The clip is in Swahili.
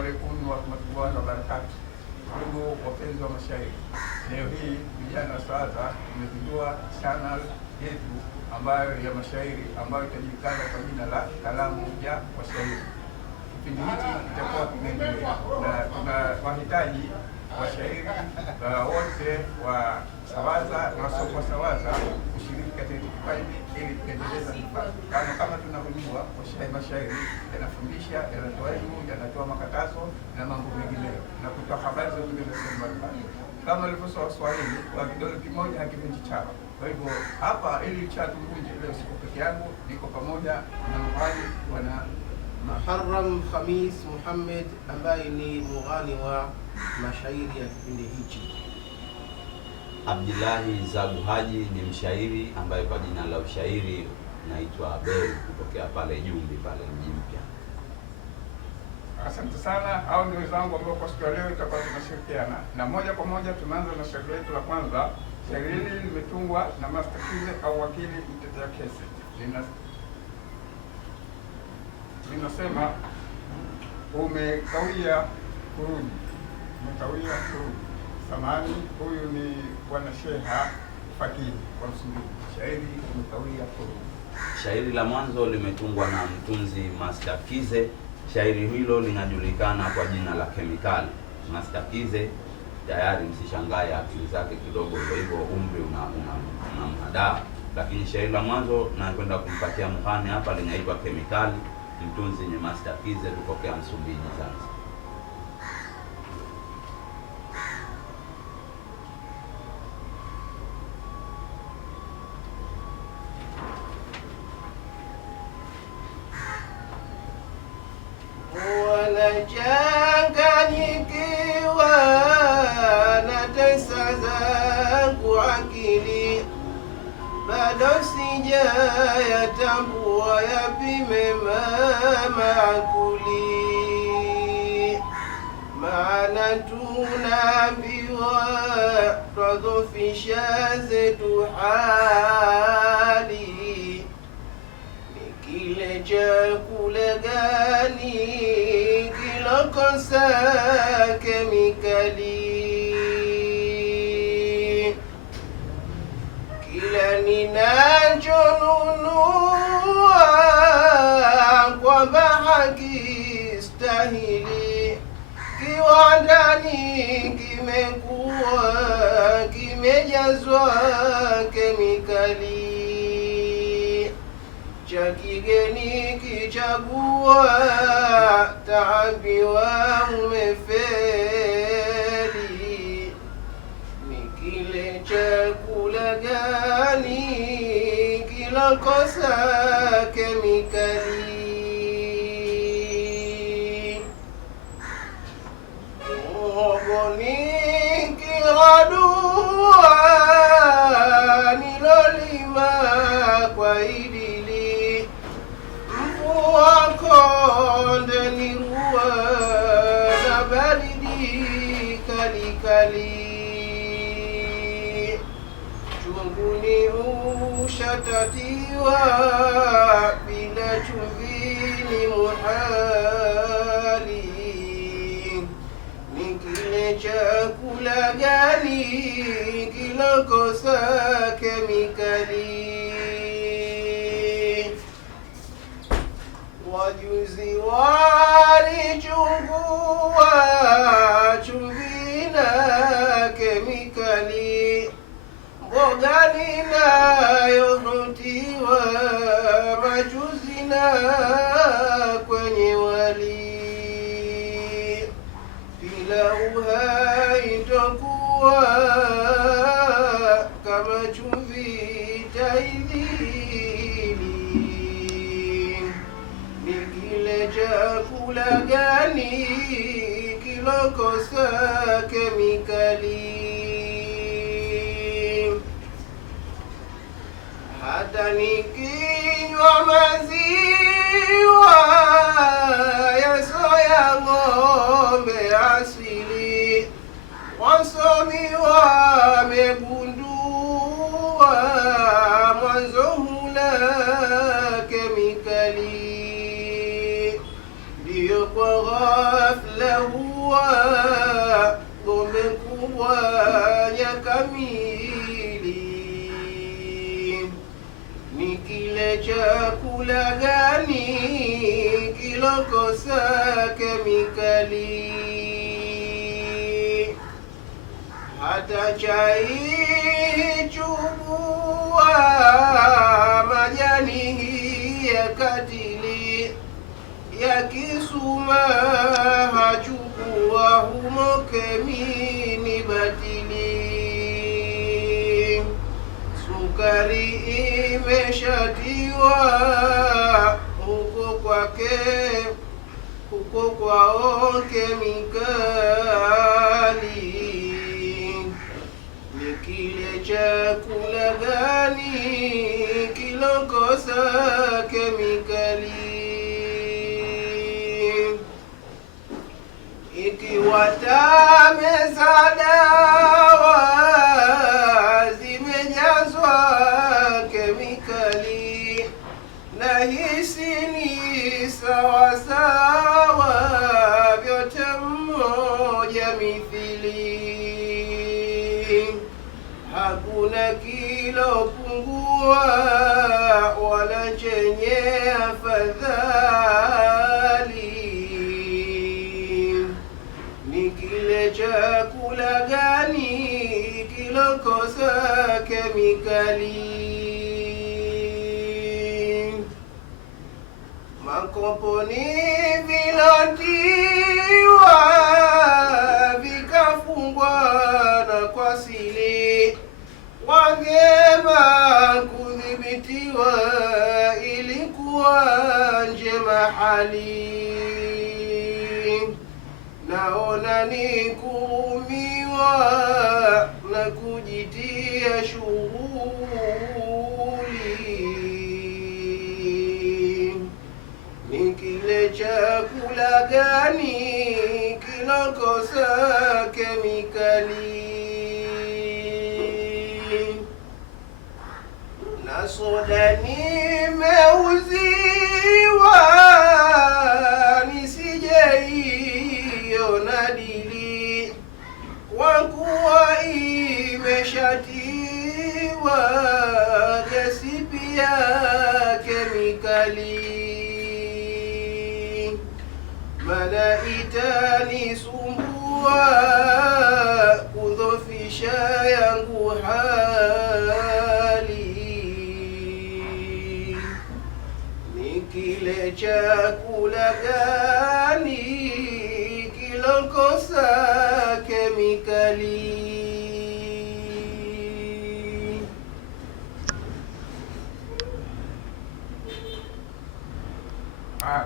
alaikum warahmatullahi wabarakatuh. Ndugu wapenzi wa mashairi, leo hii vijana sasa tumezindua channel yetu ambayo ya mashairi ambayo itajulikana kwa jina la Kalamu ya Washairi. Kipindi hiki kitakuwa kinaendelea na tunawahitaji washairi wote wa SAWAZA na wasio SAWAZA kushiriki katika kipindi ili kuendeleza kipaji. Kama tunavyojua mashairi yanafundisha, yanatoa elimu, yanatoa makatazo na mambo mengineyo na kutoa habari za mbalimbali. Kama alivyosema Waswahili, kwa kidole kimoja hakivunji chawa. Kwa hivyo hapa ili chatuvunje, leo siko peke yangu, niko pamoja na mghani wana Muharram Khamis Muhammad ambaye ni mughani wa mashairi ya kipindi hichi. Abdullahi Zagu Haji ni mshairi ambaye kwa jina la ushairi naitwa Abel kutokea pale Jumbi pale Mji Mpya. Asante sana. Hao ndio wenzangu ambao kwa siku ya leo tutakuwa tunashirikiana na moja kwa moja. Tunaanza na shairi letu la kwanza. Shairi hili limetungwa na Master Kize au wakili mtetea kesi. Linasema umekawia kurudi. Umekawia kurudi. Samani, huyu ni Bwana Sheha Fakiri wa Msumbiji. Shairi umekawia kurudi. Shairi la mwanzo limetungwa na mtunzi Master Kize. Shairi hilo linajulikana kwa jina la Kemikali. Master Kize tayari msishangae akili zake kidogo ndio hivyo, umri unamhadaa, lakini shairi la mwanzo na kwenda kumpatia mhani hapa linaitwa Kemikali. Mtunzi ni Master Kize kutokea Msumbiji Zanzibar. Wanachanganyikiwa na tesa zangu akili, bado sijayatambua yapime maakuli. Maana tunaambiwa twadhofisha zetu hali, ni kile chakula gani kilokosa kemikali? Kila ninachonunua kwamba hakistahili, kiwandani kimekuwa kimejazwa kemikali. Cha kigeni kichagua, taambiwa umefeli. Ni kile chakula gani kilokosa kemikali? Muhogo nikiradua nilolima kwa idili, mvua konde nirua na baridi kalikali. Chunguni ushatatiwa, bila chumvi ni muhali. Ni kile chakula gani kilokosa kemikali? Wajuzi walichungua chumvi na kemikali, mboga ninayohutiwa majuzi na kwenye wali. Pilau haitokuwa kama chumvi taidhili. Ni kile chakula gani kilokosa kemikali? Hata nikinywa maziwa ya soya ng'ombe asili, wasomi wamegundua mwanzo huna kemikali. Ndiyo kwa ghafla kemikali. Hata chai chubua majani ya katili, yakisuma hachukua humo kemini batili. Sukari imeshatiwa huko kwao kemikali. Ni kile chakula gani kilokosa kemikali? Ikiwa tameza dawa zimejazwa kemikali, na hisi ni sawa sawa, vyote mmoja mithili. Hakuna kilopungua wala chenye afadhali. Ni kile chakula gani kilokosa kemikali? Makoponi vilotiwa vikafungwa na kwa siri, wangema kudhibitiwa ilikuwa nje mahali. Naona ni kuumiwa na kujitia shughuli. Ni kile chakula gani kilokosa kemikali? Na soda nimeuziwa nisijeiona dili, kwa kuwa imeshatiwa gesi pia kemikali. Mana itanisumbua kudhofisha yangu hali. Ni kile chakula gani kilokosa kemikali? Ah.